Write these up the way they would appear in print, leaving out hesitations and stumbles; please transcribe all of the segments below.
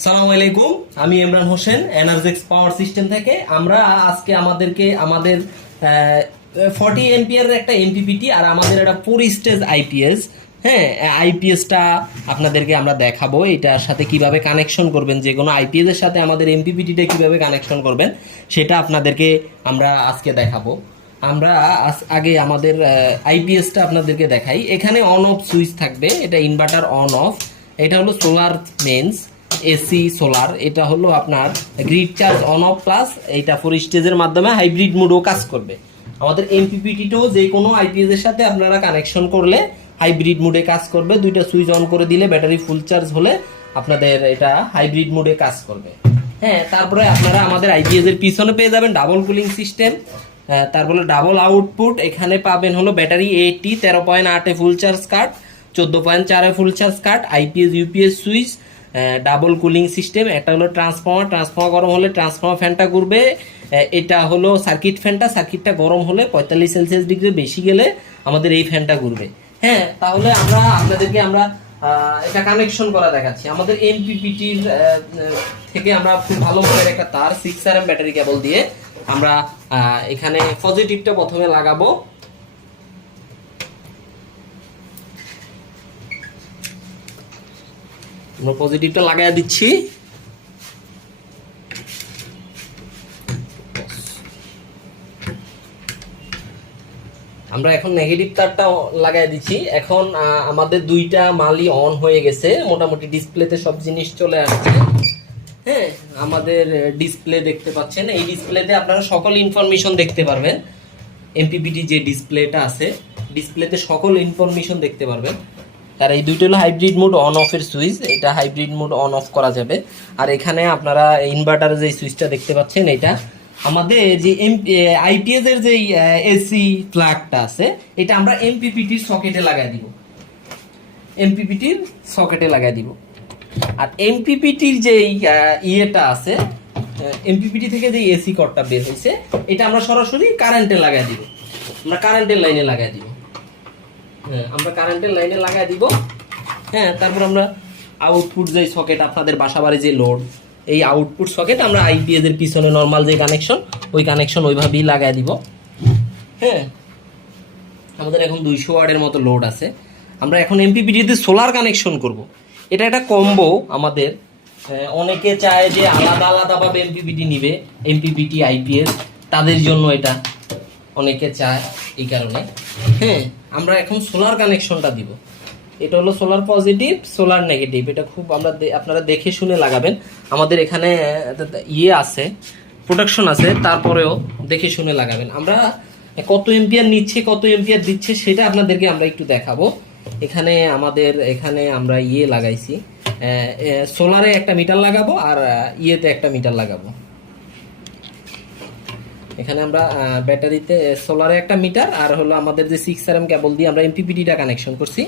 সালামু আলাইকুম, আমি ইমরান হোসেন এনার্জেক্স পাওয়ার সিস্টেম থেকে। আমরা আজকে আমাদের 40 এম্পিয়ার একটা এমপিপিটি আর আমাদের একটা 4 স্টেজ আইপিএস, হ্যাঁ, আইপিএসটা আপনাদেরকে আমরা দেখাবো। এটার সাথে কিভাবে কানেকশন করবেন, যে কোনো আইপিএস এর সাথে আমাদের এমপিপিটিটা কিভাবে কানেকশন করবেন সেটা আপনাদেরকে আমরা আজকে দেখাবো। আমরা আগে আমাদের আইপিএসটা আপনাদেরকে দেখাই। এখানে অন অফ সুইচ থাকবে, এটা ইনভার্টার অন অফ। এটা হলো সোলার মেন্স এসি সোলার। এটা হলো আপনার grid charge on of plus. এইটা 4 স্টেজের মাধ্যমে হাইব্রিড মোডও কাজ করবে। আমাদের এমপিপিটিটাও যে কোনো আইপিএস এর সাথে আপনারা কানেকশন করলে হাইব্রিড মোডে কাজ করবে। দুইটা সুইচ অন করে দিলে ব্যাটারি ফুল চার্জ হলে আপনাদের এটা হাইব্রিড মোডে কাজ করবে। হ্যাঁ, তারপরে আপনারা আমাদের আইপিএস এর পিছনে পেয়ে যাবেন ডাবল কুলিং সিস্টেম, তারপরে ডাবল আউটপুট। এখানে পাবেন হলো battery 13.8 full charge cut, 14.4 full charge cut, IPS UPS switch, double cooling system. একটা হলো ট্রান্সফর্মার গরম হলে ট্রান্সফর্মার ফ্যানটা ঘুরবে। এটা হলো সার্কিট ফ্যানটা, সার্কিটটা গরম হলে 45 সেলসিয়াস ডিগ্রি বেশি গেলে আমাদের এই ফ্যানটা ঘুরবে। হ্যাঁ, তাহলে আমরা আপনাদেরকে এটা কানেকশন করা দেখাচ্ছি। আমাদের এমপিপিটির থেকে আমরা খুব ভালো মানের একটা তার 6RM ব্যাটারি কেবল দিয়ে আমরা এখানে পজিটিভটা প্রথমে লাগাবো। আমরা পজিটিভটা লাগাই দিচ্ছি। আমরা এখন নেগেটিভ তারটা লাগাই দিচ্ছি। এখন আমাদের দুইটা মালই অন হয়ে গেছে, মোটামুটি ডিসপ্লেতে সব জিনিস চলে আসছে। হ্যাঁ, আমাদের ডিসপ্লে দেখতে পাচ্ছেন। এই ডিসপ্লেতে আপনারা সকল ইনফরমেশন দেখতে পারবেন। এমপিপিটি যে ডিসপ্লেটা আছে, ডিসপ্লেতে সকল ইনফরমেশন দেখতে পারবেন। আর এই দুইটা হলো হাইব্রিড মোড অন অফের সুইচ, এটা হাইব্রিড মোড অন অফ করা যাবে। আর এখানে আপনারা ইনভার্টারের যে সুইচটা দেখতে পাচ্ছেন, এটা আমাদের যে আইপিএস এর যে এসি প্লাগটা আছে, এটা আমরা এমপিপিটির সকেটে লাগাই দিব। এমপিপিটির সকেটে লাগাই দিব। আর এমপিপিটির যে ইয়েটা আছে, এমপিপিটি থেকে যে এসি কর্ডটা বের হয়েছে, এটা আমরা সরাসরি কারেন্টে লাগাই দিব। আমরা কারেন্টের লাইনে লাগাই দিব। হ্যাঁ, আমরা কারেন্টের লাইনে লাগাই দিব। হ্যাঁ, তারপর আমরা আউটপুট যে সকেট, আপনাদের বাসাবাড়ি যে লোড, এই আউটপুট সকেট আমরা আইপিএস এর পিছনে নরমাল যে কানেকশন, ওই কানেকশন ওইভাবেই লাগাই দিব। হ্যাঁ, আমাদের এখন 200 ওয়াটের মতো লোড আছে। আমরা এখন এমপিপিটিতে সোলার কানেকশন করব। এটা একটা কম্বো আমাদের। অনেকে চায় যে আলাদা আলাদাভাবে এমপিপিটি নিবে, এমপিপিটি আইপিএস, তাদের জন্য এটা অনেকে চায়, এই কারণে। হ্যাঁ, আমরা এখন সোলার কানেকশনটা দিব। এটা হলো সোলার পজিটিভ, সোলার নেগেটিভ। এটা খুব আপনারা দেখে শুনে লাগাবেন। আমাদের এখানে ইয়ে আছে, প্রোটেকশন আছে, তারপরেও দেখে শুনে লাগাবেন। আমরা কত এম্পিয়ার নিচ্ছে, কত এম্পিয়ার দিচ্ছে সেটা আপনাদেরকে আমরা একটু দেখাবো। এখানে আমরা ইয়ে লাগাইছি, সোলারে একটা মিটার লাগাবো আর ইয়েতে একটা মিটার লাগাবো। এখানে আমরা ব্যাটারিতে সোলারে একটা মিটার আর হলো আমাদের যে 6RM কেবল দিয়ে আমরা এমপিপিটিটা কানেকশন করছি।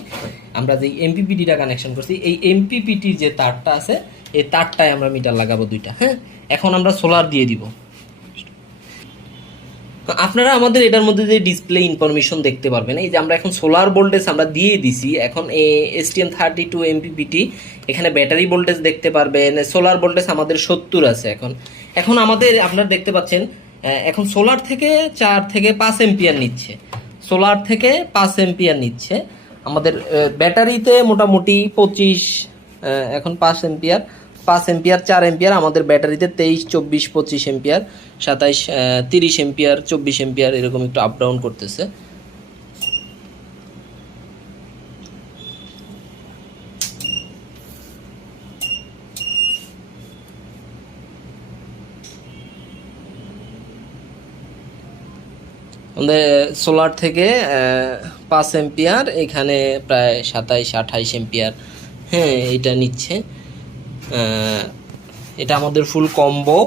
এই এমপিপিটির যে তারটা আছে, এই তারটায় আমরা মিটার লাগাবো দুইটা। হ্যাঁ, এখন আমরা সোলার দিয়ে দিব। আপনারা আমাদের এটার মধ্যে যে ডিসপ্লে ইনফরমেশন দেখতে পারবেন, এই যে আমরা এখন সোলার ভোল্টেজ আমরা দিয়ে দিছি। এখন STM32 এমপিপিটি, এখানে ব্যাটারি ভোল্টেজ দেখতে পারবেন। সোলার ভোল্টেজ আমাদের 70 আছে। এখন আমাদের আপনারা দেখতে পাচ্ছেন, এখন সোলার থেকে 4 থেকে 5 এম্পিয়ার নিচ্ছে। আমাদের ব্যাটারিতে মোটামুটি 25, এখন 5 এম্পিয়ার, 4 এম্পিয়ার। আমাদের ব্যাটারিতে 23, 24, 25 এম্পিয়ার, 27, 30 এম্পিয়ার, 24 এম্পিয়ার, এরকম একটু আপ ডাউন করতেছে। আমাদের সোলার থেকে 5 এম্পিয়ার, এখানে প্রায় 27, 28 এম্পিয়ার। হ্যাঁ, এটা নিচ্ছে। এটা আমাদের ফুল কম্বো।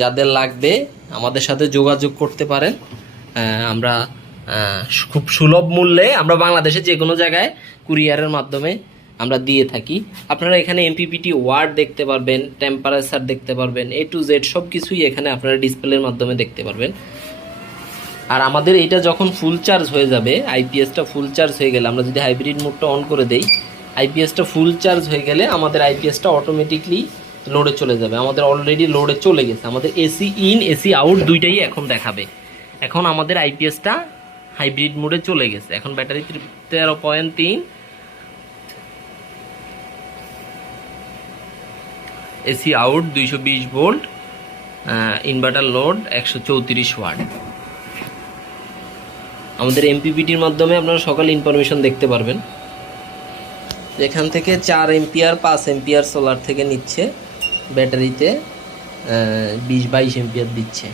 যাদের লাগবে আমাদের সাথে যোগাযোগ করতে পারেন। আমরা খুব সুলভ মূল্যে আমরা বাংলাদেশে যে কোনো জায়গায় কুরিয়ারের মাধ্যমে আমরা দিয়ে থাকি। আপনারা এখানে এমপিপিটি ওয়াট দেখতে পারবেন, টেম্পারেচার দেখতে পারবেন, A to Z সব কিছুই এখানে আপনারা ডিসপ্লের মাধ্যমে দেখতে পারবেন। আর আমাদের এটা যখন ফুল চার্জ হয়ে যাবে, আইপিএসটা ফুল চার্জ হয়ে গেলে, আমরা যদি হাইব্রিড মোডটা অন করে দেই, আইপিএসটা ফুল চার্জ হয়ে গেলে আমাদের আইপিএসটা অটোমেটিকলি লোডে চলে যাবে। আমাদের অলরেডি লোডে চলে গেছে, আমাদের এসি ইন এসি আউট দুইটাই এখন দেখাবে। এখন আমাদের আইপিএসটা হাইব্রিড মোডে চলে গেছে। এখন battery 13.3, AC out 220 volt, inverter load 134 watt. আমাদের এমপিপিটির মাধ্যমে আপনারা সকল ইনফরমেশন দেখতে পারবেন। এখান থেকে 4 এম্পিয়ার 5 এম্পিয়ার সোলার থেকে নিচ্ছে, ব্যাটারিতে 20-22 এম্পিয়ার দিচ্ছে।